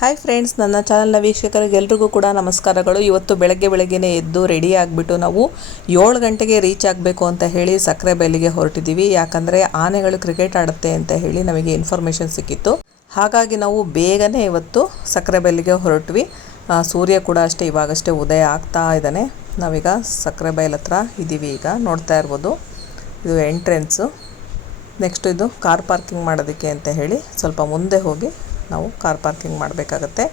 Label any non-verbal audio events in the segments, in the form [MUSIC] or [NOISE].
Hi friends ನನ್ನ ಚಾನಲ್ನ ವೀಕ್ಷಕರಿಗೆ ಎಲ್ರಿಗೂ ಕೂಡ ನಮಸ್ಕಾರಗಳು. ಇವತ್ತು ಬೆಳಗ್ಗೆ ಬೆಳಗ್ಗೆನೇ ಎದ್ದು ರೆಡಿ ಆಗಿಬಿಟ್ಟು ನಾವು ಏಳು ಗಂಟೆಗೆ ರೀಚ್ ಆಗಬೇಕು ಅಂತ ಹೇಳಿ ಸಕ್ಕರೆ ಬೈಲಿಗೆ ಹೊರಟಿದ್ದೀವಿ. ಯಾಕಂದರೆ ಆನೆಗಳು ಕ್ರಿಕೆಟ್ ಆಡುತ್ತೆ ಅಂತ ಹೇಳಿ ನಮಗೆ ಇನ್ಫಾರ್ಮೇಷನ್ ಸಿಕ್ಕಿತ್ತು. ಹಾಗಾಗಿ ನಾವು ಬೇಗನೆ ಇವತ್ತು ಸಕ್ಕರೆ ಬೈಲಿಗೆ ಹೊರಟ್ವಿ. ಸೂರ್ಯ ಕೂಡ ಅಷ್ಟೇ ಇವಾಗಷ್ಟೇ ಉದಯ ಆಗ್ತಾ ಇದ್ದಾನೆ. ನಾವೀಗ ಸಕ್ಕರೆ ಬೈಲ್ ಹತ್ರ ಇದ್ದೀವಿ ಈಗ. ನೋಡ್ತಾ ಇರ್ಬೋದು. ಇದು ಎಂಟ್ರೆನ್ಸು ನೆಕ್ಸ್ಟ್ ಇದು ಕಾರ್ ಪಾರ್ಕಿಂಗ್ ಮಾಡೋದಕ್ಕೆ ಅಂತ ಹೇಳಿ ಸ್ವಲ್ಪ ಮುಂದೆ ಹೋಗಿ ನಾವು ಕಾರ್ ಪಾರ್ಕಿಂಗ್ ಮಾಡಬೇಕಾಗತ್ತೆ.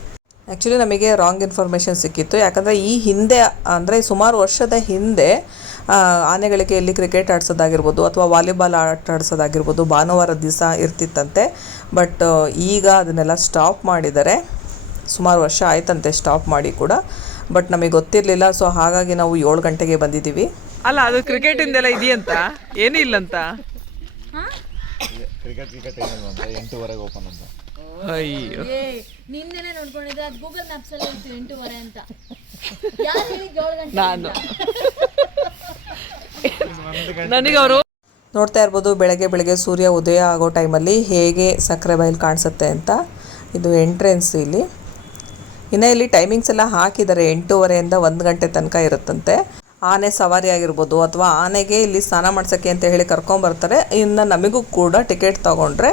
ಆ್ಯಕ್ಚುಲಿ ನಮಗೆ ರಾಂಗ್ ಇನ್ಫಾರ್ಮೇಷನ್ ಸಿಕ್ಕಿತ್ತು. ಯಾಕಂದರೆ ಈ ಹಿಂದೆ ಅಂದರೆ ಸುಮಾರು ವರ್ಷದ ಹಿಂದೆ ಆನೆಗಳಿಗೆ ಇಲ್ಲಿ ಕ್ರಿಕೆಟ್ ಆಡಿಸೋದಾಗಿರ್ಬೋದು ಅಥವಾ ವಾಲಿಬಾಲ್ ಆಟ ಆಡಿಸೋದಾಗಿರ್ಬೋದು ಭಾನುವಾರ ದಿವಸ ಇರ್ತಿತ್ತಂತೆ. ಬಟ್ ಈಗ ಅದನ್ನೆಲ್ಲ ಸ್ಟಾಪ್ ಮಾಡಿದ್ದಾರೆ ಸುಮಾರು ವರ್ಷ ಆಯ್ತಂತೆ ಸ್ಟಾಪ್ ಮಾಡಿ ಕೂಡ. ಬಟ್ ನಮಗೆ ಗೊತ್ತಿರಲಿಲ್ಲ. ಸೊ ಹಾಗಾಗಿ ನಾವು ಏಳು ಗಂಟೆಗೆ ಬಂದಿದ್ದೀವಿ. ಅಲ್ಲ ಅದು ಕ್ರಿಕೆಟ್ ಇಂದೆಲ್ಲ ಇದೆಯಂತ? ಏನೂ ಇಲ್ಲಂತ? ಕ್ರಿಕೆಟ್ ಕ್ರಿಕೆಟ್ ಏನಿಲ್ಲ ಅಂತ ಎಂಟೂವರೆಗೆ ಓಪನ್ ಅಂತ ಅಯ್ಯೋ. ಏ ನಿನ್ನೆನೆ ನೋಡ್ಕೊಂಡಿದ್ರೆ ಅದು ಗೂಗಲ್ ಮ್ಯಾಪ್ಸ್ ಅಲ್ಲಿ ಇತ್ತು ಎಂಟೂವರೆ ಅಂತ. ಯಾರು ಹೇಳಿ ಏಳು ಗಂಟೆ ನಾನು. ನನಗೆ ಅವರು ನೋಡ್ತಾ ಇರ್ಬೋದು ಬೆಳಗ್ಗೆ ಬೆಳಗ್ಗೆ ಸೂರ್ಯ ಉದಯ ಆಗೋ ಟೈಮಲ್ಲಿ ಹೇಗೆ ಸಕ್ಕರೆ ಬೈಲ್ ಕಾಣಿಸುತ್ತೆ ಅಂತ. ಇದು ಎಂಟ್ರೆನ್ಸ್ ಇಲ್ಲಿ. ಇನ್ನು ಇಲ್ಲಿ ಟೈಮಿಂಗ್ಸ್ ಎಲ್ಲ ಹಾಕಿದ್ದಾರೆ ಎಂಟೂವರೆಯಿಂದ ಒಂದು ಗಂಟೆ ತನಕ ಇರುತ್ತಂತೆ. ಆನೆ ಸವಾರಿ ಆಗಿರ್ಬೋದು ಅಥವಾ ಆನೆಗೆ ಇಲ್ಲಿ ಸ್ನಾನ ಮಾಡ್ಸೋಕ್ಕೆ ಅಂತ ಹೇಳಿ ಕರ್ಕೊಂಬರ್ತಾರೆ. ಇನ್ನು ನಮಗೂ ಕೂಡ ಟಿಕೆಟ್ ತೊಗೊಂಡ್ರೆ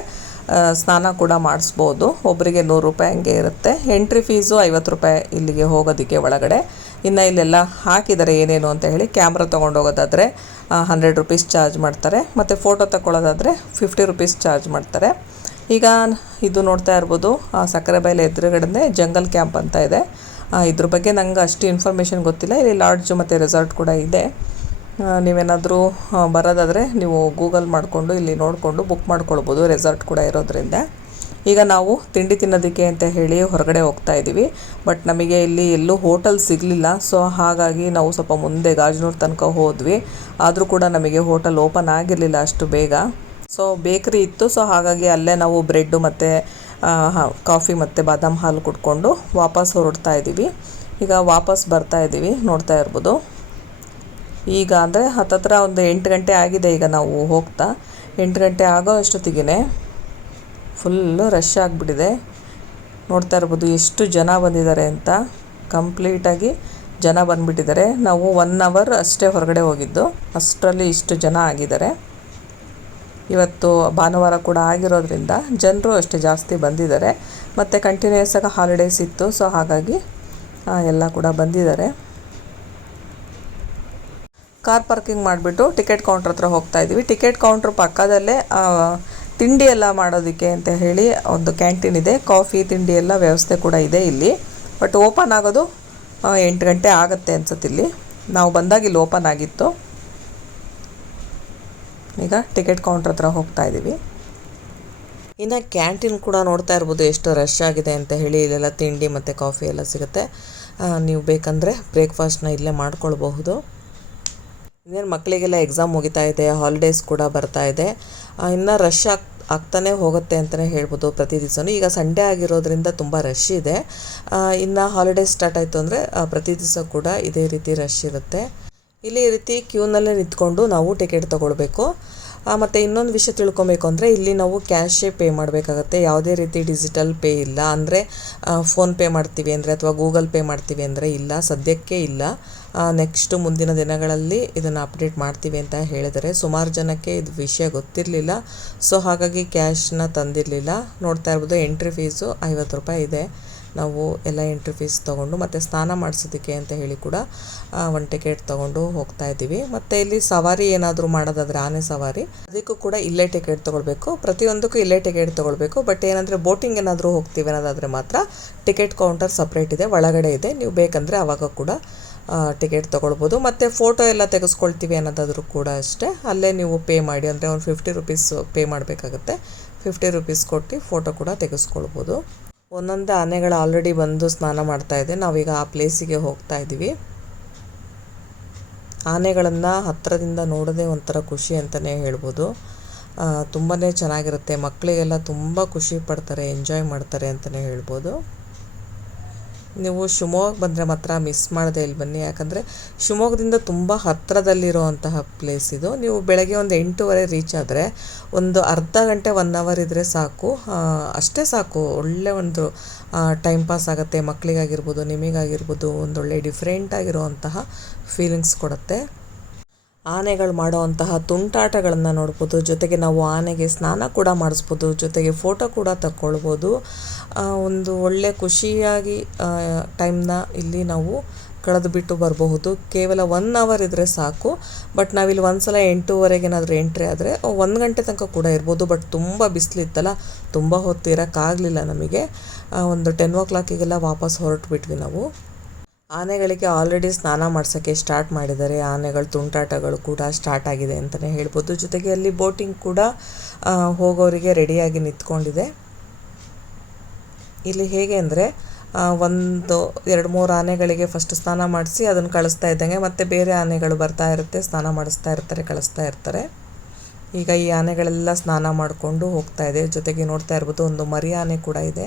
ಸ್ನಾನ ಕೂಡ ಮಾಡಿಸ್ಬೋದು. ಒಬ್ಬರಿಗೆ ನೂರು ರೂಪಾಯಿ ಹಂಗೆ ಇರುತ್ತೆ. ಎಂಟ್ರಿ ಫೀಸು ಐವತ್ತು ರೂಪಾಯಿ ಇಲ್ಲಿಗೆ ಹೋಗೋದಕ್ಕೆ ಒಳಗಡೆ. ಇನ್ನು ಇಲ್ಲೆಲ್ಲ ಹಾಕಿದ್ದಾರೆ ಏನೇನು ಅಂತ ಹೇಳಿ ಕ್ಯಾಮ್ರಾ ತೊಗೊಂಡೋಗೋದಾದರೆ ಹಂಡ್ರೆಡ್ ರುಪೀಸ್ ಚಾರ್ಜ್ ಮಾಡ್ತಾರೆ. ಮತ್ತು ಫೋಟೋ ತಗೊಳ್ಳೋದಾದರೆ ಫಿಫ್ಟಿ ರುಪೀಸ್ ಚಾರ್ಜ್ ಮಾಡ್ತಾರೆ. ಈಗ ಇದು ನೋಡ್ತಾ ಇರ್ಬೋದು ಸಕ್ಕರೆ ಬೈಲೆ ಎದುರುಗಡೆ ಜಂಗಲ್ ಕ್ಯಾಂಪ್ ಅಂತ ಇದೆ. ಇದ್ರ ಬಗ್ಗೆ ನಂಗೆ ಅಷ್ಟು ಇನ್ಫಾರ್ಮೇಷನ್ ಗೊತ್ತಿಲ್ಲ. ಇಲ್ಲಿ ಲಾಡ್ಜ್ ಮತ್ತು ರೆಸಾರ್ಟ್ ಕೂಡ ಇದೆ. ನೀವೇನಾದರೂ ಬರೋದಾದರೆ ನೀವು ಗೂಗಲ್ ಮಾಡಿಕೊಂಡು ಇಲ್ಲಿ ನೋಡಿಕೊಂಡು ಬುಕ್ ಮಾಡ್ಕೊಳ್ಬೋದು ರೆಸಾರ್ಟ್ ಕೂಡ ಇರೋದ್ರಿಂದ. ಈಗ ನಾವು ತಿಂಡಿ ತಿನ್ನೋದಕ್ಕೆ ಅಂತ ಹೇಳಿ ಹೊರಗಡೆ ಹೋಗ್ತಾ ಇದ್ದೀವಿ. ಬಟ್ ನಮಗೆ ಇಲ್ಲಿ ಎಲ್ಲೂ ಹೋಟೆಲ್ ಸಿಗಲಿಲ್ಲ. ಸೊ ಹಾಗಾಗಿ ನಾವು ಸ್ವಲ್ಪ ಮುಂದೆ ಗಾಜನೂರು ತನಕ ಹೋದ್ವಿ. ಆದರೂ ಕೂಡ ನಮಗೆ ಹೋಟೆಲ್ ಓಪನ್ ಆಗಿರಲಿಲ್ಲ ಅಷ್ಟು ಬೇಗ. ಸೊ ಬೇಕ್ರಿ ಇತ್ತು. ಸೊ ಹಾಗಾಗಿ ಅಲ್ಲೇ ನಾವು ಬ್ರೆಡ್ಡು ಮತ್ತು ಕಾಫಿ ಮತ್ತು ಬಾದಾಮ್ ಹಾಲು ಕುಡ್ಕೊಂಡು ವಾಪಸ್ ಹೊರಡ್ತಾ ಇದ್ದೀವಿ. ಈಗ ವಾಪಸ್ ಬರ್ತಾ ಇದ್ದೀವಿ. ನೋಡ್ತಾ ಇರ್ಬೋದು. ಈಗ ಅಂದರೆ ಹತ್ತತ್ರ ಒಂದು ಎಂಟು ಗಂಟೆ ಆಗಿದೆ ಈಗ ನಾವು ಹೋಗ್ತಾ. ಎಂಟು ಗಂಟೆ ಆಗೋ ಅಷ್ಟೊತ್ತಿಗೆ ಫುಲ್ಲು ರಶ್ ಆಗಿಬಿಟ್ಟಿದೆ. ನೋಡ್ತಾ ಇರ್ಬೋದು ಎಷ್ಟು ಜನ ಬಂದಿದ್ದಾರೆ ಅಂತ. ಕಂಪ್ಲೀಟಾಗಿ ಜನ ಬಂದುಬಿಟ್ಟಿದ್ದಾರೆ. ನಾವು ಒನ್ ಅವರ್ ಅಷ್ಟೇ ಹೊರಗಡೆ ಹೋಗಿದ್ದು. ಅಷ್ಟರಲ್ಲಿ ಇಷ್ಟು ಜನ ಆಗಿದ್ದಾರೆ. ಇವತ್ತು ಭಾನುವಾರ ಕೂಡ ಆಗಿರೋದ್ರಿಂದ ಜನರು ಅಷ್ಟೇ ಜಾಸ್ತಿ ಬಂದಿದ್ದಾರೆ. ಮತ್ತು ಕಂಟಿನ್ಯೂಸ್ ಆಗಿ ಹಾಲಿಡೇಸ್ ಇತ್ತು ಸೊ ಹಾಗಾಗಿ ಎಲ್ಲ ಕೂಡ ಬಂದಿದ್ದಾರೆ. ಕಾರ್ ಪಾರ್ಕಿಂಗ್ ಮಾಡಿಬಿಟ್ಟು ಟಿಕೆಟ್ ಕೌಂಟ್ರ್ ಹತ್ರ ಹೋಗ್ತಾ ಇದ್ದೀವಿ ಟಿಕೆಟ್ ಕೌಂಟ್ರ್ ಪಕ್ಕದಲ್ಲೇ ತಿಂಡಿ ಎಲ್ಲ ಮಾಡೋದಕ್ಕೆ ಅಂತ ಹೇಳಿ ಒಂದು ಕ್ಯಾಂಟೀನ್ ಇದೆ. ಕಾಫಿ, ತಿಂಡಿ ಎಲ್ಲ ವ್ಯವಸ್ಥೆ ಕೂಡ ಇದೆ ಇಲ್ಲಿ. ಬಟ್ ಓಪನ್ ಆಗೋದು ಎಂಟು ಗಂಟೆ ಆಗುತ್ತೆ ಅನ್ಸುತ್ತೆ ಇಲ್ಲಿ. ನಾವು ಬಂದಾಗ ಇಲ್ಲಿ ಓಪನ್ ಆಗಿತ್ತು. ಈಗ ಟಿಕೆಟ್ ಕೌಂಟ್ರ್ ಹತ್ರ ಹೋಗ್ತಾ ಇದ್ದೀವಿ. ಇನ್ನು ಕ್ಯಾಂಟೀನ್ ಕೂಡ ನೋಡ್ತಾ ಇರ್ಬೋದು, ಎಷ್ಟು ರಶ್ ಆಗಿದೆ ಅಂತ ಹೇಳಿ. ಇಲ್ಲೆಲ್ಲ ತಿಂಡಿ ಮತ್ತು ಕಾಫಿ ಎಲ್ಲ ಸಿಗುತ್ತೆ. ನೀವು ಬೇಕಂದರೆ ಬ್ರೇಕ್ಫಾಸ್ಟ್ನ ಇಲ್ಲೇ ಮಾಡ್ಕೊಳ್ಬಹುದು. ಇನ್ನೇನು ಮಕ್ಕಳಿಗೆಲ್ಲ ಎಕ್ಸಾಮ್ ಮುಗಿತಾ ಇದೆ ಹಾಲಿಡೇಸ್ ಕೂಡ ಬರ್ತಾ ಇದೆ. ಇನ್ನು ರಶ್ ಆಗ್, ಆಗ್ತಾನೆ ಹೋಗುತ್ತೆ ಅಂತಲೇ ಹೇಳ್ಬೋದು ಪ್ರತಿ ದಿವಸನೂ. ಈಗ ಸಂಡೇ ಆಗಿರೋದ್ರಿಂದ ತುಂಬ ರಶ್ ಇದೆ. ಇನ್ನು ಹಾಲಿಡೇಸ್ ಸ್ಟಾರ್ಟ್ ಆಯಿತು ಅಂದರೆ ಪ್ರತಿ ದಿವಸ ಕೂಡ ಇದೇ ರೀತಿ ರಶ್ ಇರುತ್ತೆ. ಇಲ್ಲಿ ಈ ರೀತಿ ಕ್ಯೂನಲ್ಲೇ ನಿಂತ್ಕೊಂಡು ನಾವು ಟಿಕೆಟ್ ತೊಗೊಳ್ಬೇಕು. ಮತ್ತು ಇನ್ನೊಂದು ವಿಷಯ ತಿಳ್ಕೊಬೇಕು ಅಂದರೆ, ಇಲ್ಲಿ ನಾವು ಕ್ಯಾಶೇ ಪೇ ಮಾಡಬೇಕಾಗತ್ತೆ. ಯಾವುದೇ ರೀತಿ ಡಿಜಿಟಲ್ ಪೇ ಇಲ್ಲ. ಅಂದರೆ ಫೋನ್ಪೇ ಮಾಡ್ತೀವಿ ಅಂದರೆ, ಅಥವಾ ಗೂಗಲ್ ಪೇ ಮಾಡ್ತೀವಿ ಅಂದರೆ ಇಲ್ಲ. ಸದ್ಯಕ್ಕೆ ಇಲ್ಲ. ನೆಕ್ಸ್ಟು ಮುಂದಿನ ದಿನಗಳಲ್ಲಿ ಇದನ್ನು ಅಪ್ಡೇಟ್ ಮಾಡ್ತೀವಿ ಅಂತ ಹೇಳಿದರೆ ಸುಮಾರು ಜನಕ್ಕೆ ಇದು ವಿಷಯ ಗೊತ್ತಿರಲಿಲ್ಲ. ಸೊ ಹಾಗಾಗಿ ಕ್ಯಾಶ್ನ ತಂದಿರಲಿಲ್ಲ. ನೋಡ್ತಾ ಇರ್ಬೋದು ಎಂಟ್ರಿ ಫೀಸು ಐವತ್ತು ರೂಪಾಯಿ ಇದೆ. ನಾವು ಎಲ್ಲ ಎಂಟ್ರಿ ಫೀಸ್ ತೊಗೊಂಡು ಮತ್ತು ಸ್ನಾನ ಮಾಡಿಸೋದಕ್ಕೆ ಅಂತ ಹೇಳಿ ಕೂಡ ಒಂದು ಟಿಕೆಟ್ ತೊಗೊಂಡು ಹೋಗ್ತಾ ಇದ್ದೀವಿ. ಮತ್ತು ಇಲ್ಲಿ ಸವಾರಿ ಏನಾದರೂ ಮಾಡೋದಾದರೆ ಆನೆ ಸವಾರಿ. ಅದಕ್ಕೂ ಕೂಡ ಇಲ್ಲೇ ಟಿಕೆಟ್ ತೊಗೊಳ್ಬೇಕು. ಪ್ರತಿಯೊಂದಕ್ಕೂ ಇಲ್ಲೇ ಟಿಕೆಟ್ ತೊಗೊಳ್ಬೇಕು. ಬಟ್ ಏನಂದರೆ ಬೋಟಿಂಗ್ ಏನಾದರೂ ಹೋಗ್ತೀವಿ ಅನ್ನೋದಾದರೆ ಮಾತ್ರ ಟಿಕೆಟ್ ಕೌಂಟರ್ ಸಪ್ರೇಟ್ ಇದೆ, ಒಳಗಡೆ ಇದೆ. ನೀವು ಬೇಕಂದರೆ ಆವಾಗ ಕೂಡ ಟಿಕೆಟ್ ತೊಗೊಳ್ಬೋದು. ಮತ್ತು ಫೋಟೋ ಎಲ್ಲ ತೆಗೆಸ್ಕೊಳ್ತೀವಿ ಅನ್ನೋದಾದರೂ ಕೂಡ ಅಷ್ಟೇ. ಅಲ್ಲೇ ನೀವು ಪೇ ಮಾಡಿ, ಅಂದರೆ ಒಂದು ಫಿಫ್ಟಿ ರುಪೀಸ್ ಪೇ ಮಾಡಬೇಕಾಗುತ್ತೆ. ಫಿಫ್ಟಿ ರುಪೀಸ್ ಕೊಟ್ಟು ಫೋಟೋ ಕೂಡ ತೆಗೆಸ್ಕೊಳ್ಬೋದು. ಒಂದೊಂದೇ ಆನೆಗಳು ಆಲ್ರೆಡಿ ಬಂದು ಸ್ನಾನ ಮಾಡ್ತಾ ಇದೆ. ನಾವೀಗ ಆ ಪ್ಲೇಸಿಗೆ ಹೋಗ್ತಾ ಇದ್ದೀವಿ ಆನೆಗಳನ್ನು ಹತ್ತಿರದಿಂದ ನೋಡೋದೇ ಒಂಥರ ಖುಷಿ ಅಂತಲೇ ಹೇಳ್ಬೋದು. ತುಂಬಾ ಚೆನ್ನಾಗಿರುತ್ತೆ. ಮಕ್ಕಳಿಗೆಲ್ಲ ತುಂಬ ಖುಷಿ ಪಡ್ತಾರೆ ಎಂಜಾಯ್ ಮಾಡ್ತಾರೆ ಅಂತಲೇ ಹೇಳ್ಬೋದು. ನೀವು ಶಿವಮೊಗ್ಗ ಬಂದರೆ ಮಾತ್ರ ಮಿಸ್ ಮಾಡದೆ ಇಲ್ಲಿ ಬನ್ನಿ. ಯಾಕಂದರೆ ಶಿವಮೊಗ್ಗದಿಂದ ತುಂಬ ಹತ್ತಿರದಲ್ಲಿರುವಂತಹ ಪ್ಲೇಸ್ ಇದು. ನೀವು ಬೆಳಗ್ಗೆ ಒಂದು ಎಂಟೂವರೆ ರೀಚ್ ಆದರೆ ಒಂದು ಅರ್ಧ ಗಂಟೆ ಒನ್ ಅವರ್ ಇದ್ದರೆ ಸಾಕು. ಅಷ್ಟೇ ಸಾಕು. ಒಳ್ಳೆ ಒಂದು ಟೈಮ್ ಪಾಸ್ ಆಗುತ್ತೆ. ಮಕ್ಕಳಿಗಾಗಿರ್ಬೋದು ನಿಮಗಾಗಿರ್ಬೋದು, ಒಂದೊಳ್ಳೆ ಡಿಫ್ರೆಂಟಾಗಿರುವಂತಹ ಫೀಲಿಂಗ್ಸ್ ಕೊಡುತ್ತೆ. ಆನೆಗಳು ಮಾಡುವಂತಹ ತುಂಟಾಟಗಳನ್ನು ನೋಡ್ಬೋದು. ಜೊತೆಗೆ ನಾವು ಆನೆಗೆ ಸ್ನಾನ ಕೂಡ ಮಾಡಿಸ್ಬೋದು. ಜೊತೆಗೆ ಫೋಟೋ ಕೂಡ ತಕ್ಕೊಳ್ಬೋದು. ಒಂದು ಒಳ್ಳೆ ಖುಷಿಯಾಗಿ ಟೈಮ್ನ ಇಲ್ಲಿ ನಾವು ಕಳೆದು ಬಿಟ್ಟು ಬರಬಹುದು. ಕೇವಲ ಒನ್ ಅವರ್ ಇದ್ದರೆ ಸಾಕು. ಬಟ್ ನಾವಿಲ್ಲಿ ಒಂದು ಸಲ ಎಂಟೂವರೆಗೆ ಏನಾದರೂ ಎಂಟ್ರಿ ಆದರೆ, ಒಂದು ಗಂಟೆ ತನಕ ಕೂಡ ಇರ್ಬೋದು. ಬಟ್ ತುಂಬ ಬಿಸಿಲಿತ್ತಲ್ಲ, ತುಂಬ ಹೊತ್ತು ಇರೋಕ್ಕಾಗಲಿಲ್ಲ ನಮಗೆ. ಒಂದು ಟೆನ್ ಓ ಕ್ಲಾಕಿಗೆಲ್ಲ ವಾಪಸ್ ಹೊರಟು ಬಿಟ್ವಿ ನಾವು. ಆನೆಗಳಿಗೆ ಆಲ್ರೆಡಿ ಸ್ನಾನ ಮಾಡ್ಸೋಕ್ಕೆ ಸ್ಟಾರ್ಟ್ ಮಾಡಿದ್ದಾರೆ. ಆನೆಗಳು, ತುಂಟಾಟಗಳು ಕೂಡ ಸ್ಟಾರ್ಟ್ ಆಗಿದೆ ಅಂತಲೇ ಹೇಳ್ಬೋದು. ಜೊತೆಗೆ ಅಲ್ಲಿ ಬೋಟಿಂಗ್ ಕೂಡ ಹೋಗೋರಿಗೆ ರೆಡಿಯಾಗಿ ನಿಂತ್ಕೊಂಡಿದೆ. ಇಲ್ಲಿ ಹೇಗೆ ಅಂದರೆ ಒಂದು, ಎರಡು, ಮೂರು ಆನೆಗಳಿಗೆ ಫಸ್ಟ್ ಸ್ನಾನ ಮಾಡಿಸಿ ಅದನ್ನು ಕಳಿಸ್ತಾ ಇದ್ದಂಗೆ ಮತ್ತೆ ಬೇರೆ ಆನೆಗಳು ಬರ್ತಾ ಇರುತ್ತೆ, ಸ್ನಾನ ಮಾಡಿಸ್ತಾ ಇರ್ತಾರೆ, ಕಳಿಸ್ತಾ ಇರ್ತಾರೆ. ಈಗ ಈ ಆನೆಗಳೆಲ್ಲ ಸ್ನಾನ ಮಾಡಿಕೊಂಡು ಹೋಗ್ತಾ ಇದೆ. ಜೊತೆಗೆ ನೋಡ್ತಾ ಇರ್ಬೋದು, ಒಂದು ಮರಿ ಆನೆ ಕೂಡ ಇದೆ.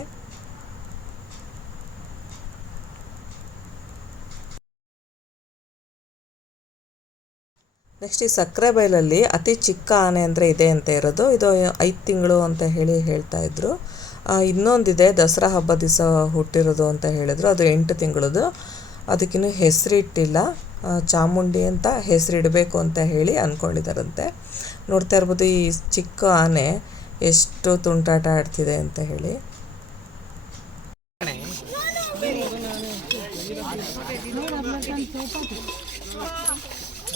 ನೆಕ್ಸ್ಟ್ ಈ ಸಕ್ಕರೆ ಬೈಲಲ್ಲಿ ಅತಿ ಚಿಕ್ಕ ಆನೆ ಅಂದರೆ ಇದೆ ಅಂತ ಇರೋದು. ಇದು ಐದು ತಿಂಗಳು ಅಂತ ಹೇಳಿ ಹೇಳ್ತಾ ಇದ್ರು. ಇನ್ನೊಂದಿದೆ, ದಸರಾ ಹಬ್ಬ ದಿವಸ ಹುಟ್ಟಿರೋದು ಅಂತ ಹೇಳಿದ್ರು. ಅದು ಎಂಟು ತಿಂಗಳದು. ಅದಕ್ಕಿನ್ನೂ ಹೆಸರಿಟ್ಟಿಲ್ಲ. ಚಾಮುಂಡಿ ಅಂತ ಹೆಸರಿಡಬೇಕು ಅಂತ ಹೇಳಿ ಅಂದ್ಕೊಂಡಿದ್ದಾರಂತೆ ನೋಡ್ತಾ ಇರ್ಬೋದು ಈ ಚಿಕ್ಕ ಆನೆ ಎಷ್ಟು ತುಂಟಾಟ ಆಡ್ತಿದೆ ಅಂತ ಹೇಳಿ.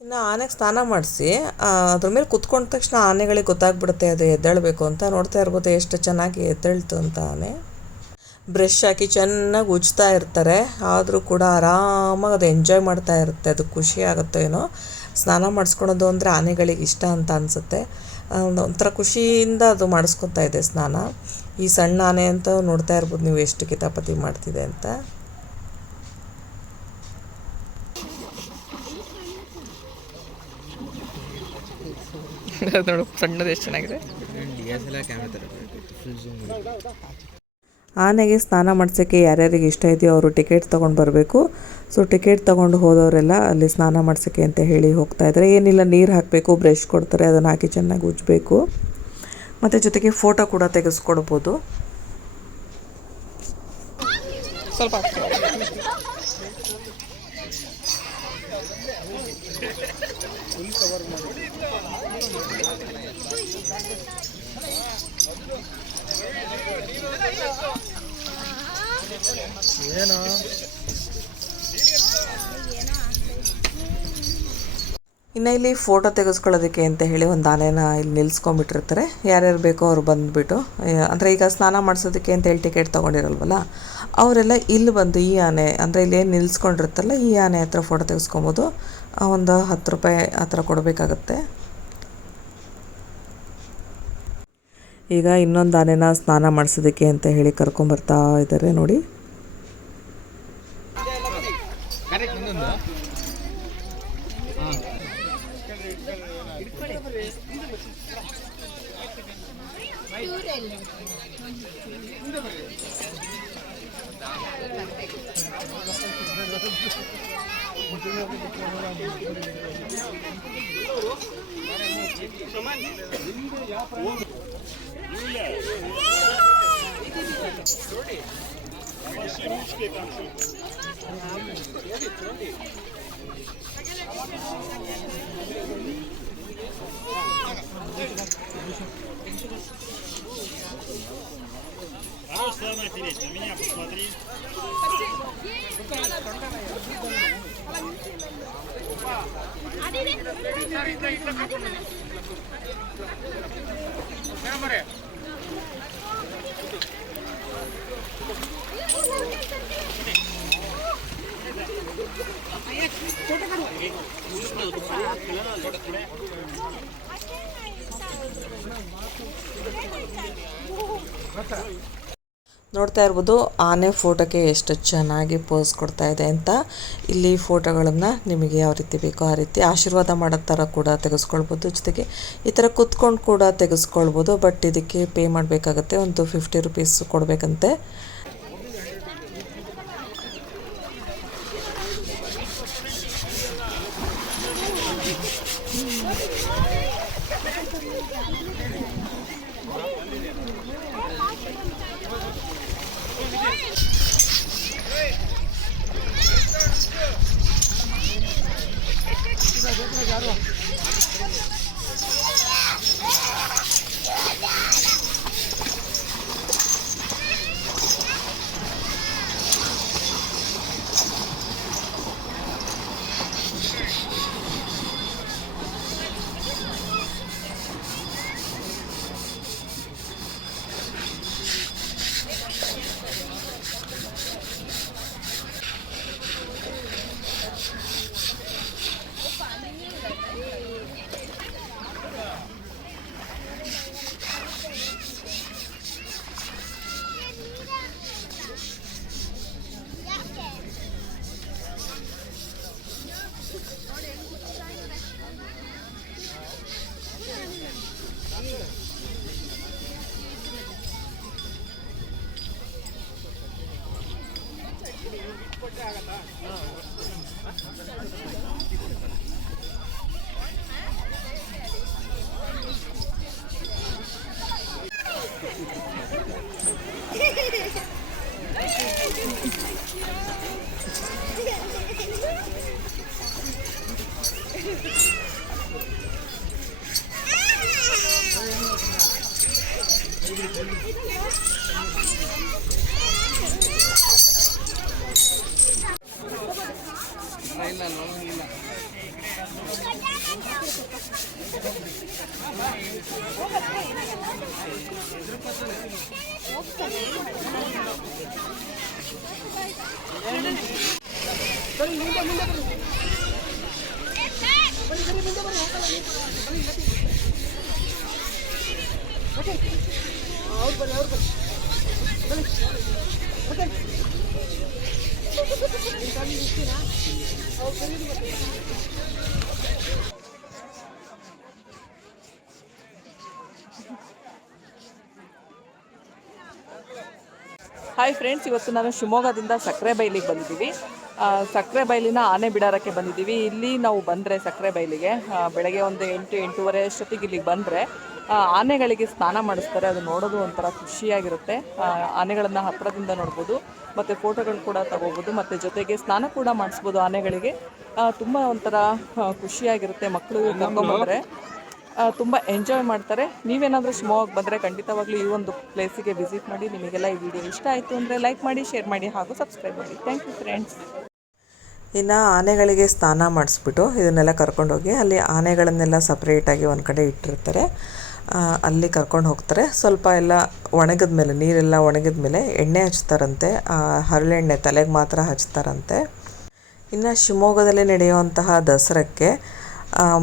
ಇನ್ನು ಆನೆಗೆ ಸ್ನಾನ ಮಾಡಿಸಿ ಅದ್ರ ಮೇಲೆ ಕುತ್ಕೊಂಡ ತಕ್ಷಣ ಆನೆಗಳಿಗೆ ಗೊತ್ತಾಗ್ಬಿಡುತ್ತೆ ಅದು ಎದ್ದೇಳಬೇಕು ಅಂತ. ನೋಡ್ತಾ ಇರ್ಬೋದು ಎಷ್ಟು ಚೆನ್ನಾಗಿ ಎದ್ದೇಳ್ತು ಅಂತ ಆನೆ. ಬ್ರಷ್ ಹಾಕಿ ಚೆನ್ನಾಗಿ ಉಜ್ತಾ ಇರ್ತಾರೆ. ಆದರೂ ಕೂಡ ಆರಾಮಾಗಿ ಅದು ಎಂಜಾಯ್ ಮಾಡ್ತಾ ಇರುತ್ತೆ. ಅದು ಖುಷಿ ಆಗುತ್ತೋ ಏನೋ. ಸ್ನಾನ ಮಾಡಿಸ್ಕೊಳೋದು ಅಂದರೆ ಆನೆಗಳಿಗೆ ಇಷ್ಟ ಅಂತ ಅನಿಸುತ್ತೆ. ಒಂಥರ ಖುಷಿಯಿಂದ ಅದು ಮಾಡಿಸ್ಕೊತಾ ಇದೆ ಸ್ನಾನ. ಈ ಸಣ್ಣ ಆನೆ ಅಂತ ನೋಡ್ತಾ ಇರ್ಬೋದು ನೀವು ಎಷ್ಟು ಕಿತಾಪತಿ ಮಾಡ್ತಿದೆ ಅಂತ. [LAUGHS] ನೋಡು ಸಣ್ಣದು ಎಷ್ಟು ಚೆನ್ನಾಗಿದೆ. ಆನೆಗೆ ಸ್ನಾನ ಮಾಡಿಸೋಕ್ಕೆ ಯಾರ್ಯಾರಿಗೆ ಇಷ್ಟ ಇದೆಯೋ ಅವರು ಟಿಕೆಟ್ ತೊಗೊಂಡು ಬರಬೇಕು. ಸೊ ಟಿಕೆಟ್ ತೊಗೊಂಡು ಹೋದವರೆಲ್ಲ ಅಲ್ಲಿ ಸ್ನಾನ ಮಾಡಿಸೋಕ್ಕೆ ಅಂತ ಹೇಳಿ ಹೋಗ್ತಾ ಇದ್ದಾರೆ. ಏನಿಲ್ಲ ನೀರು ಹಾಕಬೇಕು ಬ್ರಷ್ ಕೊಡ್ತಾರೆ ಅದನ್ನು ಹಾಕಿ ಚೆನ್ನಾಗಿ ಉಜ್ಜಬೇಕು ಮತ್ತು ಜೊತೆಗೆ ಫೋಟೋ ಕೂಡ ತೆಗೆಸ್ಕೊಡ್ಬೋದು. ಸ್ವಲ್ಪ ಇನ್ನು ಇಲ್ಲಿ ಫೋಟೋ ತೆಗೆಸ್ಕೊಳ್ಳೋದಕ್ಕೆ ಅಂತ ಹೇಳಿ ಒಂದು ಆನೆನ ಇಲ್ಲಿ ನಿಲ್ಸ್ಕೊಂಡ್ಬಿಟ್ಟಿರ್ತಾರೆ. ಯಾರ್ಯಾರು ಬೇಕೋ ಅವ್ರು ಬಂದುಬಿಟ್ಟು ಅಂದರೆ ಈಗ ಸ್ನಾನ ಮಾಡಿಸೋದಕ್ಕೆ ಅಂತ ಹೇಳಿ ಟಿಕೆಟ್ ತೊಗೊಂಡಿರಲ್ವಲ್ಲ, ಅವರೆಲ್ಲ ಇಲ್ಲಿ ಬಂದು ಈ ಆನೆ, ಅಂದರೆ ಇಲ್ಲಿ ಏನು ನಿಲ್ಸ್ಕೊಂಡಿರ್ತಾರಲ್ಲ ಈ ಆನೆ ಹತ್ರ ಫೋಟೋ ತೆಗೆಸ್ಕೊಬೋದು. ಒಂದು ಹತ್ತು ರೂಪಾಯಿ ಆ ಥರ ಕೊಡಬೇಕಾಗತ್ತೆ. ಈಗ ಇನ್ನೊಂದು ಆನೆನ ಸ್ನಾನ ಮಾಡಿಸೋದಕ್ಕೆ ಅಂತ ಹೇಳಿ ಕರ್ಕೊಂಬರ್ತಾ ಇದ್ದಾರೆ ನೋಡಿ. Руслана Тереть, на меня посмотри. அடிவே ನೋಡ್ತಾ ಇರ್ಬೋದು ಆನೆ ಫೋಟೋಕ್ಕೆ ಎಷ್ಟು ಚೆನ್ನಾಗಿ ಪೋಸ್ ಕೊಡ್ತಾ ಇದೆ ಅಂತ ಇಲ್ಲಿ ಫೋಟೋಗಳನ್ನು ನಿಮಗೆ ಯಾವ ರೀತಿ ಬೇಕೋ ಆ ರೀತಿ ಆಶೀರ್ವಾದ ಮಾಡೋ ಥರ ಕೂಡ ತೆಗೆಸ್ಕೊಳ್ಬೋದು ಜೊತೆಗೆ ಈ ಥರ ಕುತ್ಕೊಂಡು ಕೂಡ ತೆಗೆಸ್ಕೊಳ್ಬೋದು ಬಟ್ ಇದಕ್ಕೆ ಪೇ ಮಾಡಬೇಕಾಗತ್ತೆ ಒಂದು ಫಿಫ್ಟಿ ರುಪೀಸ್ ಕೊಡಬೇಕಂತೆ Yeah. ಹಾಯ್ ಫ್ರೆಂಡ್ಸ್ ಇವತ್ತು ನಾನು ಶಿವಮೊಗ್ಗದಿಂದ ಸಕ್ಕರೆ ಬೈಲಿಗೆ ಬಂದಿದ್ದೀವಿ ಸಕ್ಕರೆ ಬೈಲಿನ ಆನೆ ಬಿಡಾರಕ್ಕೆ ಬಂದಿದ್ದೀವಿ. ಇಲ್ಲಿ ನಾವು ಬಂದರೆ ಸಕ್ಕರೆ ಬೈಲಿಗೆ ಬೆಳಗ್ಗೆ ಒಂದು ಎಂಟು ಎಂಟೂವರೆ ಅಷ್ಟೊತ್ತಿಗೆ ಇಲ್ಲಿಗೆ ಬಂದರೆ ಆನೆಗಳಿಗೆ ಸ್ನಾನ ಮಾಡಿಸ್ತಾರೆ. ಅದು ನೋಡೋದು ಒಂಥರ ಖುಷಿಯಾಗಿರುತ್ತೆ. ಆನೆಗಳನ್ನು ಹತ್ತಿರದಿಂದ ನೋಡ್ಬೋದು ಮತ್ತು ಫೋಟೋಗಳು ಕೂಡ ತಗೋಬೋದು ಮತ್ತು ಜೊತೆಗೆ ಸ್ನಾನ ಕೂಡ ಮಾಡಿಸ್ಬೋದು ಆನೆಗಳಿಗೆ. ತುಂಬ ಒಂಥರ ಖುಷಿಯಾಗಿರುತ್ತೆ ಮಕ್ಕಳು ಕರ್ಕೊಂಡ್ಬಂದರೆ ತುಂಬ ಎಂಜಾಯ್ ಮಾಡ್ತಾರೆ. ನೀವೇನಾದರೂ ಶಿವಮೊಗ್ಗ ಬಂದರೆ ಖಂಡಿತವಾಗ್ಲೂ ಈ ಒಂದು ಪ್ಲೇಸಿಗೆ ವಿಸಿಟ್ ಮಾಡಿ. ನಿಮಗೆಲ್ಲ ಈ ವಿಡಿಯೋ ಇಷ್ಟ ಆಯಿತು ಅಂದರೆ ಲೈಕ್ ಮಾಡಿ ಶೇರ್ ಮಾಡಿ ಹಾಗೂ ಸಬ್ಸ್ಕ್ರೈಬ್ ಮಾಡಿ. Thank you friends. ಇನ್ನು ಆನೆಗಳಿಗೆ ಸ್ನಾನ ಮಾಡಿಸ್ಬಿಟ್ಟು ಇದನ್ನೆಲ್ಲ ಕರ್ಕೊಂಡೋಗಿ ಅಲ್ಲಿ ಆನೆಗಳನ್ನೆಲ್ಲ ಸಪ್ರೇಟಾಗಿ ಒಂದು ಕಡೆ ಇಟ್ಟಿರ್ತಾರೆ. ಅಲ್ಲಿ ಕರ್ಕೊಂಡು ಹೋಗ್ತಾರೆ. ಸ್ವಲ್ಪ ಎಲ್ಲ ಒಣಗಿದ ಮೇಲೆ, ನೀರೆಲ್ಲ ಒಣಗಿದ ಮೇಲೆ ಎಣ್ಣೆ ಹಚ್ತಾರಂತೆ. ಹರಳೆಣ್ಣೆ ತಲೆಗೆ ಮಾತ್ರ ಹಚ್ತಾರಂತೆ. ಇನ್ನು ಶಿವಮೊಗ್ಗದಲ್ಲಿ ನಡೆಯುವಂತಹ ದಸರಕ್ಕೆ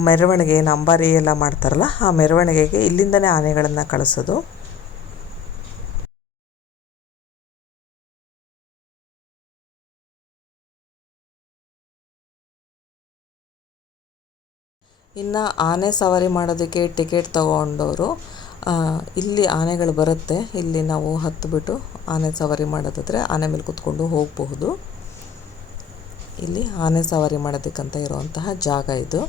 ಮೆರವಣಿಗೆ, ಏನು ಎಲ್ಲ ಮಾಡ್ತಾರಲ್ಲ, ಆ ಮೆರವಣಿಗೆಗೆ ಇಲ್ಲಿಂದನೇ ಆನೆಗಳನ್ನು ಕಳಿಸೋದು. ಇನ್ನು ಆನೆ ಸವಾರಿ ಮಾಡೋದಕ್ಕೆ ಟಿಕೆಟ್ ತಗೊಂಡವರು ಇಲ್ಲಿ ಆನೆಗಳು ಬರುತ್ತೆ. ಇಲ್ಲಿ ನಾವು ಹತ್ತಿಬಿಟ್ಟು ಆನೆ ಸವಾರಿ ಮಾಡೋದಾದರೆ ಆನೆ ಮೇಲೆ ಕುತ್ಕೊಂಡು ಹೋಗಬಹುದು. ಇಲ್ಲಿ ಆನೆ ಸವಾರಿ ಮಾಡೋದಕ್ಕಂತ ಇರುವಂತಹ ಜಾಗ ಇದು.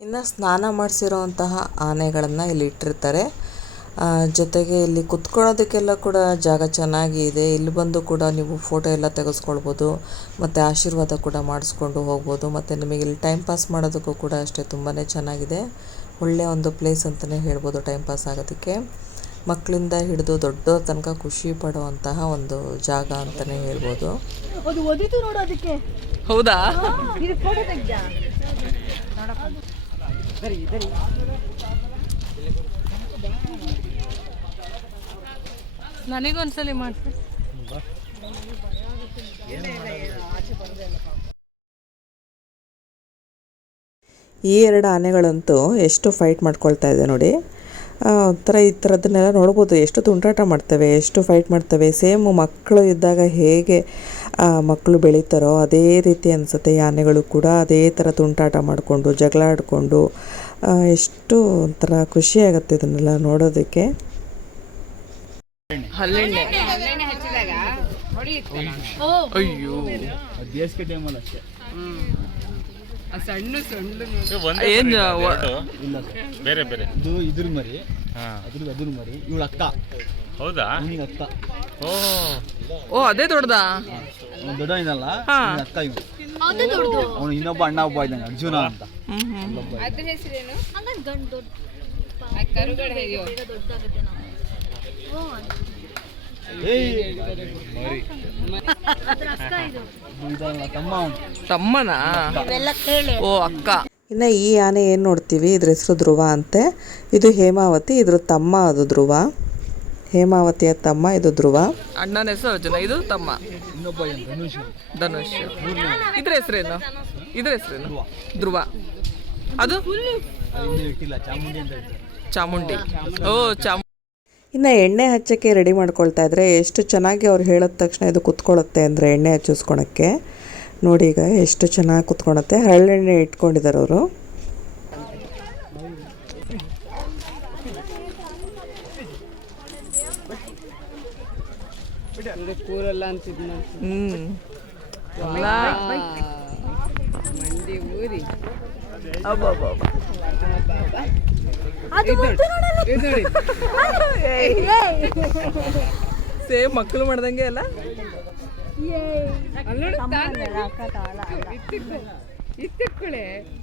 ಇನ್ನು ಸ್ನಾನ ಮಾಡಿಸಿರೋಂತಹ ಆನೆಗಳನ್ನು ಇಲ್ಲಿ ಇಟ್ಟಿರ್ತಾರೆ. ಆ, ಜೊತೆಗೆ ಇಲ್ಲಿ ಕುತ್ಕೊಳ್ಳೋದಕ್ಕೆಲ್ಲ ಕೂಡ ಜಾಗ ಚೆನ್ನಾಗಿ ಇದೆ. ಇಲ್ಲಿ ಬಂದು ಕೂಡ ನೀವು ಫೋಟೋ ಎಲ್ಲ ತೆಗೆಸ್ಕೊಳ್ಬೋದು ಮತ್ತು ಆಶೀರ್ವಾದ ಕೂಡ ಮಾಡಿಸ್ಕೊಂಡು ಹೋಗ್ಬೋದು ಮತ್ತು ನಿಮಗೆ ಇಲ್ಲಿ ಟೈಮ್ ಪಾಸ್ ಮಾಡೋದಕ್ಕೂ ಕೂಡ ಅಷ್ಟೇ ತುಂಬಾ ಚೆನ್ನಾಗಿದೆ. ಒಳ್ಳೆಯ ಒಂದು ಪ್ಲೇಸ್ ಅಂತಲೇ ಹೇಳ್ಬೋದು ಟೈಮ್ ಪಾಸ್ ಆಗೋದಕ್ಕೆ. ಮಕ್ಕಳಿಂದ ಹಿಡಿದು ದೊಡ್ಡ ತನಕ ಖುಷಿ ಪಡುವಂತಹ ಒಂದು ಜಾಗ ಅಂತಲೇ ಹೇಳ್ಬೋದು. ಅದು ಒದಿತು ನೋಡು ಅದಕ್ಕೆ. ಹೌದಾ? ಇದು ಫೋಟೋ ತೆಗ್ದ ನನಗೊಂದ್ಸಲಿ ಮಾಡ್ತೀನಿ ಈ ಎರಡು ಆನೆಗಳಂತೂ ಎಷ್ಟು ಫೈಟ್ ಮಾಡ್ಕೊಳ್ತಾ ಇದೆ ನೋಡಿ. ಒಂಥರ ಈ ಥರದನ್ನೆಲ್ಲ ನೋಡ್ಬೋದು. ಎಷ್ಟು ತುಂಟಾಟ ಮಾಡ್ತವೆ, ಎಷ್ಟು ಫೈಟ್ ಮಾಡ್ತವೆ. ಸೇಮ್ ಮಕ್ಕಳು ಇದ್ದಾಗ ಹೇಗೆ ಮಕ್ಕಳು ಬೆಳೀತಾರೋ ಅದೇ ರೀತಿ ಅನಿಸುತ್ತೆ. ಈ ಆನೆಗಳು ಕೂಡ ಅದೇ ಥರ ತುಂಟಾಟ ಮಾಡಿಕೊಂಡು, ಜಗಳ ಆಡಿಕೊಂಡು ಎಷ್ಟು ಒಂಥರ ಖುಷಿಯಾಗುತ್ತೆ ಇದನ್ನೆಲ್ಲ ನೋಡೋದಕ್ಕೆ. ಹಲ್ಲೆಣ್ಣೆ. ಓ. ಅಯ್ಯೋ. ಬೇಸಿಗೆ ಟೈಮಲ್ಲಿ ಅಷ್ಟೇ. ಏನ್ ಬೇರೆ ಬೇರೆ. ಇದು ಇದ್ರ ಮರಿ. ಅದ್ರ ಅದ್ರ ಮರಿ. ಇವಳ ಅಕ್ಕ. ಹೌದಾ? ಅಕ್ಕ. ಓ. ಓ ಅದೇ ದೊಡ್ಡದಾ? ಅವ್ನು ದೊಡ್ಡ. ಇವ್ನ್ ಅಕ್ಕ ಅವನು ಇನ್ನೊಬ್ಬ ಅಣ್ಣ ಒಬ್ಬ ಇದ್ದಾನೆ ಅರ್ಜುನ ಅಂತ. ಅದ್ರ ಅಕ್ಕ ಇದು ಇದು ಇದಲ್ಲ ತಮ್ಮ ಅವನು ತಮ್ಮನಾ? ಓ ಅಕ್ಕ. ಇನ್ನ ಈ ಆನೆ ಏನು ನೋಡ್ತೀವಿ? ಇದ್ರ ಹೆಸರು ಧ್ರುವ ಅಂತೆ. ಇದು ಹೇಮಾವತಿ ಇದ್ರ ತಮ್ಮ ಅದು ಧ್ರುವ. ಹೇಮಾವತಿಯ ತಮ್ಮ ಇದು ಧ್ರುವ. ಅಣ್ಣನ ಹೆಸರು ಅರ್ಜುನ ಇದು ತಮ್ಮ. ಧನುಷ್. ಇದ್ರ ಹೆಸರೇನು ಇದ್ರ ಹೆಸರೇನು ಧ್ರುವ. ಅದು? ಚಾಮುಂಡಿ. ಓ ಚಾಮುಂಡಿ. ಇನ್ನು ಎಣ್ಣೆ ಹಚ್ಚಕ್ಕೆ ರೆಡಿ ಮಾಡ್ಕೊಳ್ತಾ ಇದ್ದರೆ ಎಷ್ಟು ಚೆನ್ನಾಗಿ ಅವ್ರು ಹೇಳಿದ ತಕ್ಷಣ ಇದು ಕುತ್ಕೊಳ್ಳುತ್ತೆ ಅಂದರೆ ಎಣ್ಣೆ ಹಚ್ಚಿಸ್ಕೊಳಕ್ಕೆ. ನೋಡಿ ಈಗ ಎಷ್ಟು ಚೆನ್ನಾಗಿ ಕುತ್ಕೊಳತ್ತೆ. ಹರಳೆಣ್ಣೆ ಇಟ್ಕೊಂಡಿದ್ದಾರೆ ಅವರು. ಅಬ್ಬಬ್ಬಬ್ಬ. ಸೇಮ್ ಮಕ್ಕಳು ಮಾಡ್ದಂಗೆ ಅಲ್ಲ?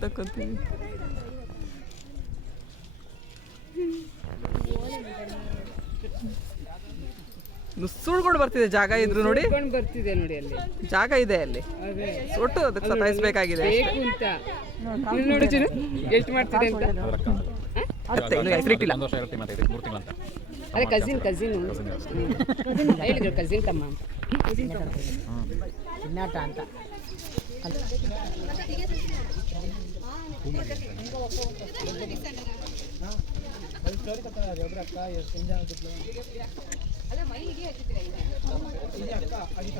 ತಕ್ಕೊಂತೀನಿ. ನುಸುಳ್ಕೊಂಡು ಬರ್ತಿದೆ ಜಾಗ ಇದ್ರು ನೋಡಿ. ಬರ್ತಿದೆ ನೋಡಿ ಅಲ್ಲಿ. ಜಾಗ ಇದೆ ಅಲ್ಲಿ. ಒಟ್ಟು ಅದಕ್ಕೆ ಸತಾಯಿಸ್ಬೇಕಾಗಿದೆ ಎಷ್ಟು ಮಾಡ್ತಿದೆ ಅಂತ. ಅದೇ ಕಸಿನ್ ಕಸಿನ್ ಹೇಳಿದ್ರು ಕಸಿನ್ ತಮ್ಮ ಅಂತ. ಚಿನ್ನಾಟ ಅಂತ.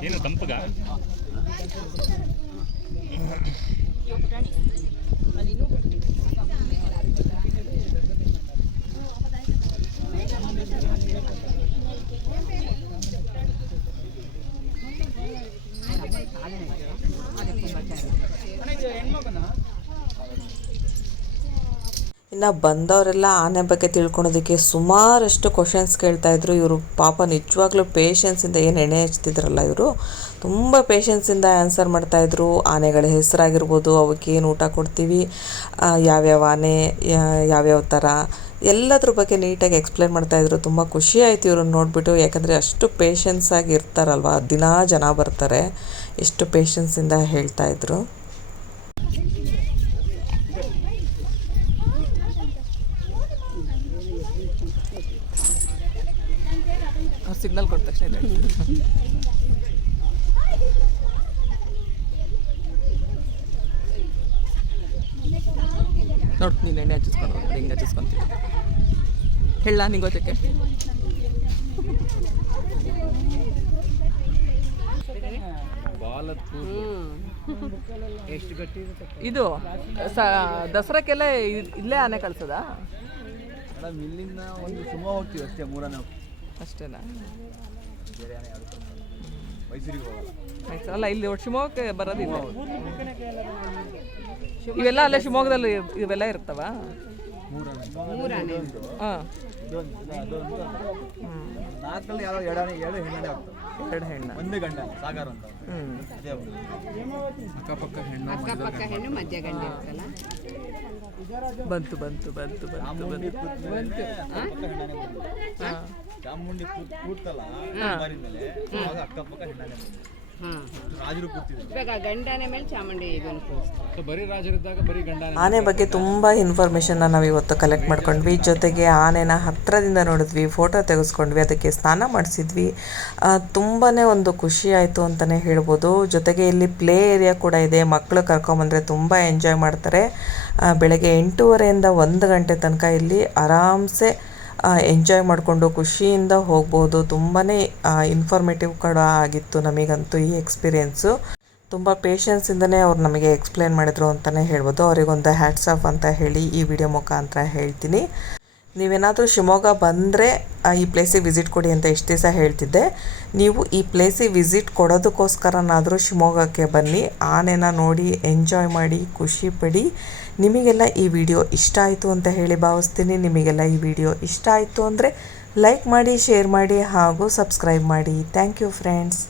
ಏನು ತಂಪಗ? ಇನ್ನು ಬಂದವರೆಲ್ಲ ಆನೆ ಬಗ್ಗೆ ತಿಳ್ಕೊಳೋದಕ್ಕೆ ಸುಮಾರಷ್ಟು ಕ್ವಶನ್ಸ್ ಕೇಳ್ತಾ ಇದ್ರು. ಇವರು ಪಾಪ ನಿಜವಾಗ್ಲೂ ಪೇಷನ್ಸಿಂದ ಏನು ಎಣೆ ಹಚ್ತಿದ್ರಲ್ಲ ಇವರು. ತುಂಬ ಪೇಷನ್ಸಿಂದ ಆನ್ಸರ್ ಮಾಡ್ತಾಯಿದ್ರು ಆನೆಗಳ ಹೆಸರಾಗಿರ್ಬೋದು ಅವಕ್ಕೇನು ಊಟ ಕೊಡ್ತೀವಿ ಯಾವ್ಯಾವ ಆನೆ ಯಾವ್ಯಾವ ಥರ ಎಲ್ಲದ್ರ ಬಗ್ಗೆ ನೀಟಾಗಿ ಎಕ್ಸ್ಪ್ಲೇನ್ ಮಾಡ್ತಾಯಿದ್ರು ತುಂಬ ಖುಷಿ ಆಯ್ತು ಇವ್ರನ್ನ ನೋಡಿಬಿಟ್ಟು. ಯಾಕಂದರೆ ಅಷ್ಟು ಪೇಷನ್ಸ್ ಆಗಿ ಇರ್ತಾರಲ್ವ? ದಿನಾ ಜನ ಬರ್ತಾರೆ. ಎಷ್ಟು ಪೇಷನ್ಸಿಂದ ಹೇಳ್ತಾಯಿದ್ರು ಸಿಗ್ನಲ್ ಕೊಟ್ಟ ತಕ್ಷಣ ಇದೆ. ನೋಡು ನೀನು ಎಣ್ಣೆ ಹಚ್ಚಿಸ್ಕೊಂಡು ಹಿಂಗೆ ಹಚ್ಚಿಸ್ಕೊಂತೀವಿ ಹೇಳ ನಿಂಗೆ ಗೊತ್ತಕ್ಕೆ ಇದು ದಸರಾಕ್ಕೆಲ್ಲ ಇಲ್ಲೇ ಆನೆ ಕಳ್ಸೋದಾ? ಮೇಡಮ್ ಇಲ್ಲಿಂದ ಒಂದು ಸುಮಾರು ಹೋಗ್ತೀವಿ ಅಷ್ಟೇ ಮೂರನೇ ಅಷ್ಟೇನಾ? ಆಯ್ತು ಅಲ್ಲ ಇಲ್ಲಿ ಶಿವಮೊಗ್ಗಕ್ಕೆ ಬರೋದಿಲ್ಲ. ಇವೆಲ್ಲ ಅಲ್ಲೇ ಶಿವಮೊಗ್ಗದಲ್ಲಿ ಇವೆಲ್ಲ ಇರ್ತಾವ? ಹಾಂ. ನಾಲ್ಕಲ್ಲಿ ಆಗ್ತವೆ. ಎರಡು ಹೆಣ್ಣ. ಒಂದೇ ಗಂಡ ಸಾಗರ ಅಂತ ಅಕ್ಕಪಕ್ಕ ಹೆಣ್ಣು ಅಕ್ಕಪಕ್ಕ ಹೆಣ್ಣು ಮಧ್ಯ ಗಂಡ ಇರ್ತಲ್ಲ. ಬಂತು ಬಂತು ಬಂತು ಬಂತು ಬಂತು. ಚಾಮುಂಡಿ ಮರಿ ಮೇಲೆ ಆವಾಗ ಅಕ್ಕಪಕ್ಕ ಹೆಣ್ಣಾನೆ ಬಂದ್ಲು. ರಾಜರು ಕೂರ್ತಿದ್ರು. ಇವಾಗ ಗಂಡನ ಮೇಲೆ ಚಾಮುಂಡಿ ಇದನ್ನು ಕೂರಿಸ್ತಾರೆ. ಬರೀ ರಾಜರಿದ್ದಾಗ ಬರೀ ಗಂಡ ಆನೆ ಬಗ್ಗೆ ತುಂಬ ಇನ್ಫಾರ್ಮೇಷನ್ನ ನಾವು ಇವತ್ತು ಕಲೆಕ್ಟ್ ಮಾಡ್ಕೊಂಡ್ವಿ. ಜೊತೆಗೆ ಆನೆನ ಹತ್ತಿರದಿಂದ ನೋಡಿದ್ವಿ ಫೋಟೋ ತೆಗೆಸ್ಕೊಂಡ್ವಿ ಅದಕ್ಕೆ ಸ್ನಾನ ಮಾಡಿಸಿದ್ವಿ. ತುಂಬಾ ಒಂದು ಖುಷಿ ಆಯಿತು ಅಂತಲೇ ಹೇಳ್ಬೋದು. ಜೊತೆಗೆ ಇಲ್ಲಿ ಪ್ಲೇ ಏರಿಯಾ ಕೂಡ ಇದೆ. ಮಕ್ಕಳು ಕರ್ಕೊಂಬಂದರೆ ತುಂಬ ಎಂಜಾಯ್ ಮಾಡ್ತಾರೆ. ಬೆಳಗ್ಗೆ ಎಂಟೂವರೆಯಿಂದ ಒಂದು ಗಂಟೆ ತನಕ ಇಲ್ಲಿ ಆರಾಮ್ಸೆ ಎಂಜಾಯ್ ಮಾಡಿಕೊಂಡು ಖುಷಿಯಿಂದ ಹೋಗ್ಬೋದು. ತುಂಬಾ ಇನ್ಫಾರ್ಮೇಟಿವ್ ಕೂಡ ಆಗಿತ್ತು ನಮಗಂತೂ ಈ ಎಕ್ಸ್ಪೀರಿಯೆನ್ಸು ತುಂಬ ಪೇಷನ್ಸಿಂದನೇ ಅವ್ರು ನಮಗೆ ಎಕ್ಸ್ಪ್ಲೇನ್ ಮಾಡಿದ್ರು ಅಂತಲೇ ಹೇಳ್ಬೋದು. ಅವರಿಗೊಂದು ಹ್ಯಾಟ್ಸ್ ಆಫ್ ಅಂತ ಹೇಳಿ ಈ ವಿಡಿಯೋ ಮುಖಾಂತರ ಹೇಳ್ತೀನಿ. ನೀವೇನಾದರೂ ಶಿವಮೊಗ್ಗ ಬಂದರೆ ಈ ಪ್ಲೇಸಿಗೆ ವಿಸಿಟ್ ಕೊಡಿ ಅಂತ ಎಷ್ಟು ದಿವಸ ಹೇಳ್ತಿದ್ದೆ. ನೀವು ಈ ಪ್ಲೇಸಿಗೆ ವಿಸಿಟ್ ಕೊಡೋದಕ್ಕೋಸ್ಕರನಾದರೂ ಶಿವಮೊಗ್ಗಕ್ಕೆ ಬನ್ನಿ. ಆನೆನ ನೋಡಿ ಎಂಜಾಯ್ ಮಾಡಿ, ಖುಷಿ ಪಡಿ. ನಿಮಗೆಲ್ಲ ಈ ವಿಡಿಯೋ ಇಷ್ಟ ಆಯಿತು ಅಂತ ಹೇಳಿ ಭಾವಿಸ್ತೀನಿ. ನಿಮಗೆಲ್ಲ ಈ ವಿಡಿಯೋ ಇಷ್ಟ ಆಯಿತು ಅಂದರೆ ಲೈಕ್ ಮಾಡಿ, ಶೇರ್ ಮಾಡಿ ಹಾಗೂ ಸಬ್ಸ್ಕ್ರೈಬ್ ಮಾಡಿ. Thank you friends.